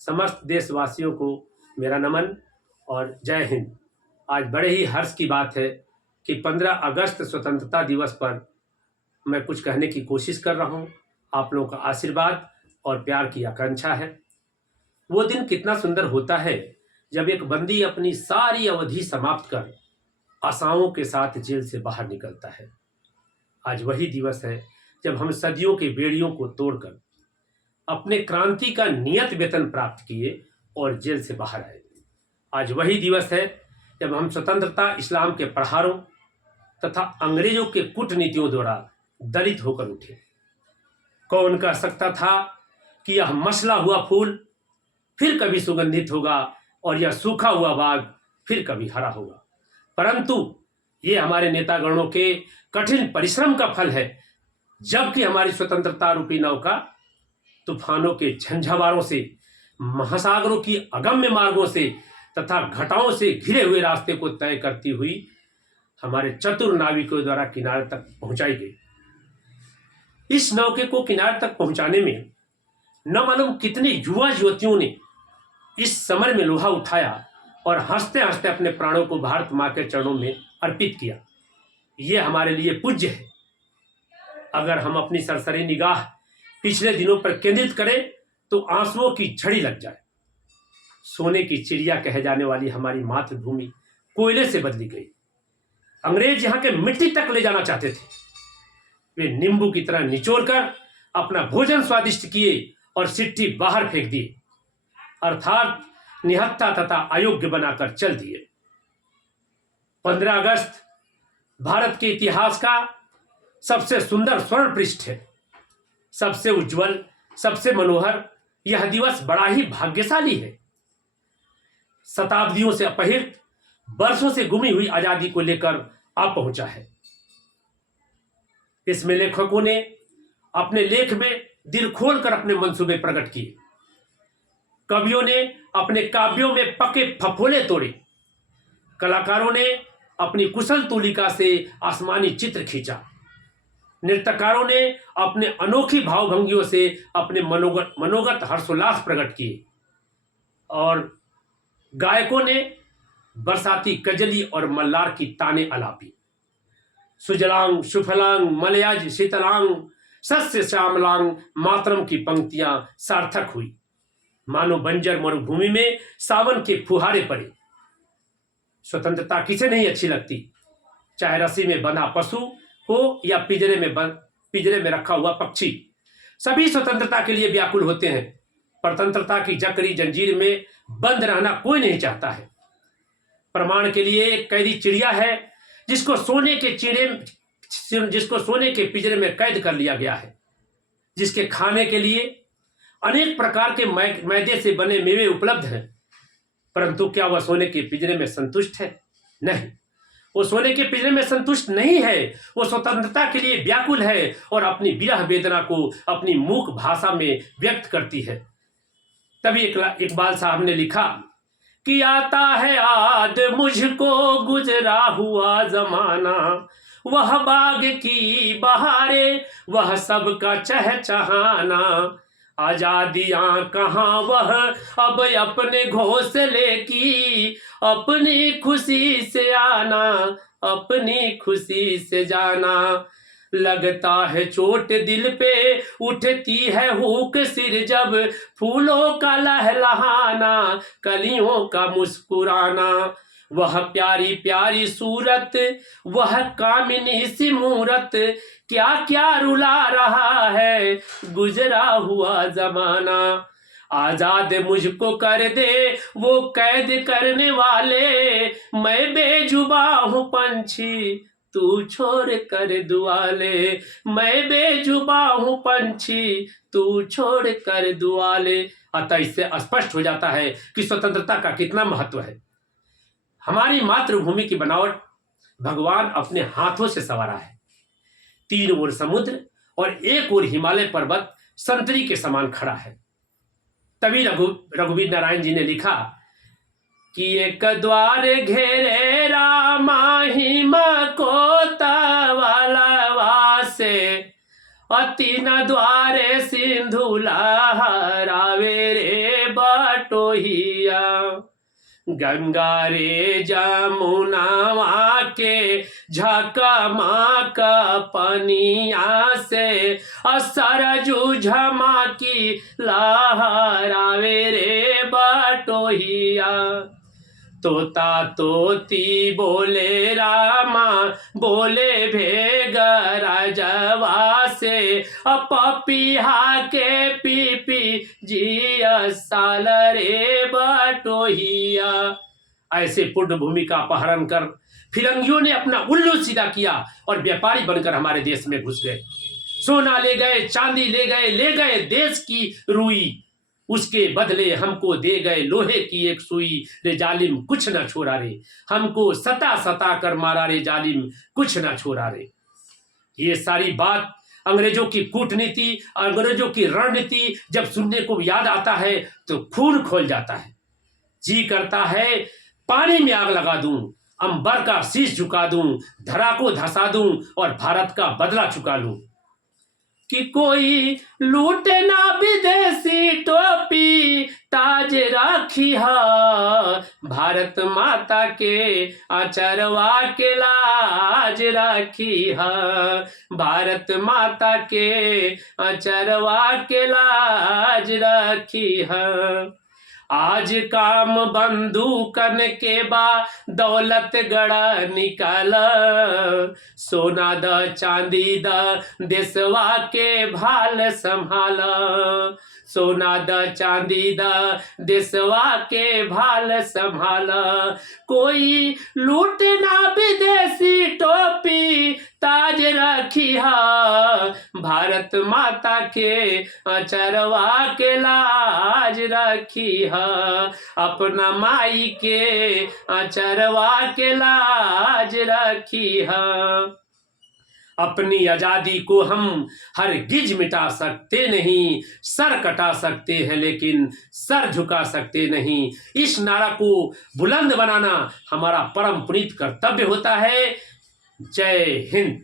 समस्त देशवासियों को मेरा नमन और जय हिंद। आज बड़े ही हर्ष की बात है कि 15 अगस्त स्वतंत्रता दिवस पर मैं कुछ कहने की कोशिश कर रहा हूँ। आप लोगों का आशीर्वाद और प्यार की आकांक्षा है। वो दिन कितना सुंदर होता है जब एक बंदी अपनी सारी अवधि समाप्त कर आशाओं के साथ जेल से बाहर निकलता है। आज वही दिवस है जब हम सदियों के बेड़ियों को तोड़कर अपने क्रांति का नियत वेतन प्राप्त किए और जेल से बाहर आए। आज वही दिवस है जब हम स्वतंत्रता इस्लाम के प्रहारों तथा अंग्रेजों के कूटनीतियों द्वारा दलित होकर उठे। कौन कह सकता था कि यह मसला हुआ फूल फिर कभी सुगंधित होगा और यह सूखा हुआ बाग फिर कभी हरा होगा। परंतु ये हमारे नेतागणों के कठिन परिश्रम का फल है, जबकि हमारी स्वतंत्रता रूपी नौका तूफानों के झंझावारों से, महासागरों की अगम्य मार्गों से तथा घटाओं से घिरे हुए रास्ते को तय करती हुई हमारे चतुर नाविकों द्वारा किनारे तक पहुंचाई गई। इस नौके को किनारे तक पहुंचाने में न मालूम कितने युवा युवतियों ने इस समर में लोहा उठाया और हंसते हंसते अपने प्राणों को भारत मां के चरणों में अर्पित किया। ये हमारे लिए पूज्य है। अगर हम अपनी सरसरी निगाह पिछले दिनों पर केंद्रित करें तो आंसुओं की झड़ी लग जाए। सोने की चिड़िया कहे जाने वाली हमारी मातृभूमि कोयले से बदली गई। अंग्रेज यहां के मिट्टी तक ले जाना चाहते थे। वे नींबू की तरह निचोड़कर अपना भोजन स्वादिष्ट किए और सिट्टी बाहर फेंक दिए, अर्थात निहत्था तथा अयोग्य बनाकर चल दिए। 15 अगस्त भारत के इतिहास का सबसे सुंदर स्वर्ण पृष्ठ है, सबसे उज्जवल, सबसे मनोहर। यह दिवस बड़ा ही भाग्यशाली है। शताब्दियों से अपहृत, वर्षों से गुमी हुई आजादी को लेकर आ पहुंचा है। इसमें लेखकों ने अपने लेख में दिल खोलकर अपने मंसूबे प्रकट किए। कवियों ने अपने काव्यों में पके फफोले तोड़े। कलाकारों ने अपनी कुशल तूलिका से आसमानी चित्र खींचा। नृत्यकारों ने अपने अनोखी भावभंगियों से अपने मनोगत हर्षोल्लास प्रकट किए और गायकों ने बरसाती कजली और मल्लार की ताने आलापी। सुजलांग सुफलांग मलयाज शीतलांग सस्य श्यामलांग मातरम की पंक्तियां सार्थक हुई। मानो बंजर मरुभूमि में सावन के फुहारे पड़े। स्वतंत्रता किसे नहीं अच्छी लगती, चाहे रस्सी में बंधा पशु हो या पिंजरे में रखा हुआ पक्षी। सभी स्वतंत्रता के लिए व्याकुल होते हैं। परतंत्रता की जकड़ी जंजीर में बंद रहना कोई नहीं चाहता है। प्रमाण के लिए एक कैदी चिड़िया है जिसको सोने के पिंजरे में कैद कर लिया गया है, जिसके खाने के लिए अनेक प्रकार के मैदे से बने मेवे उपलब्ध हैं। परंतु क्या वह सोने के पिंजरे में संतुष्ट है? नहीं, वो सोने के पिंजरे में संतुष्ट नहीं है। वो स्वतंत्रता के लिए व्याकुल है और अपनी विरह वेदना को अपनी मूक भाषा में व्यक्त करती है। तभी इकबाल साहब ने लिखा कि आता है याद मुझको गुजरा हुआ जमाना, वह बाग की बहारे वह सबका चहचहाना, आजादियां कहाँ वह अब अपने घोंसले की, अपनी खुशी से आना अपनी खुशी से जाना, लगता है चोट दिल पे उठती है हुक सिर जब फूलों का लहलहाना कलियों का मुस्कुराना, वह प्यारी प्यारी सूरत वह कामिनी सी मूरत क्या क्या रुला रहा है गुजरा हुआ जमाना, आजाद मुझको कर दे वो कैद करने वाले, मैं बेजुबा हूँ पंछी तू छोड़ कर दुआले, मैं बेजुबा हूँ पंछी तू छोड़ कर दुआले। अतः इससे स्पष्ट हो जाता है कि स्वतंत्रता का कितना महत्व है। हमारी मातृभूमि की बनावट भगवान अपने हाथों से संवारा है। 3 ओर समुद्र और 1 ओर हिमालय पर्वत संतरी के समान खड़ा है। तभी रघुवीर नारायण जी ने लिखा कि एक द्वार घेरे रामा हिम को तवाला से, और 3 द्वारे सिंधु लहरावे रे बड़ बटोहिया। गंगा रे जमुनावा के झकमाका पनिया से सरजू झमाकी लहरावे रे बटोहिया। तोता तोती बोले रामा बोले भेग राजवा से पपिहा के पीपी जिया साल रे बटोहिया। ऐसे पुण्य भूमि का अपहरण कर फिरंगियों ने अपना उल्लू सीधा किया और व्यापारी बनकर हमारे देश में घुस गए। सोना ले गए, चांदी ले गए देश की रुई। उसके बदले हमको दे गए लोहे की एक सुई। रे जालिम कुछ न छोड़ा रे, हमको सता सता कर मारा रे जालिम कुछ न छोड़ा रे। ये सारी बात अंग्रेजों की कूटनीति, अंग्रेजों की रणनीति जब सुनने को याद आता है तो खून खोल जाता है। जी करता है पानी में आग लगा दूं, अंबर का शीश झुका दूं, धरा को धसा दूं और भारत का बदला चुका लूं। कि कोई लूटे ना विदेशी टोपी ताज राखी हा, भारत माता के आचरवा के लाज राखी हा, भारत माता के आचरवा के लाज राखी हा। आज काम बंदूकन के बा दौलत गड़ा निकाल, सोना द चांदी द देशवा के भाल संभाल, सोना द चांदी द देशवा के भाल संभाल। कोई लूट ना विदेशी टोपी ताज रखी हा, भारत माता के अचरवा के लाज रखी हा, अपना माई के अचरवा के लाज रखी हा। अपनी आजादी को हम हरगिज मिटा सकते नहीं, सर कटा सकते हैं लेकिन सर झुका सकते नहीं। इस नारा को बुलंद बनाना हमारा परम पुनीत कर्तव्य होता है। जय हिंद।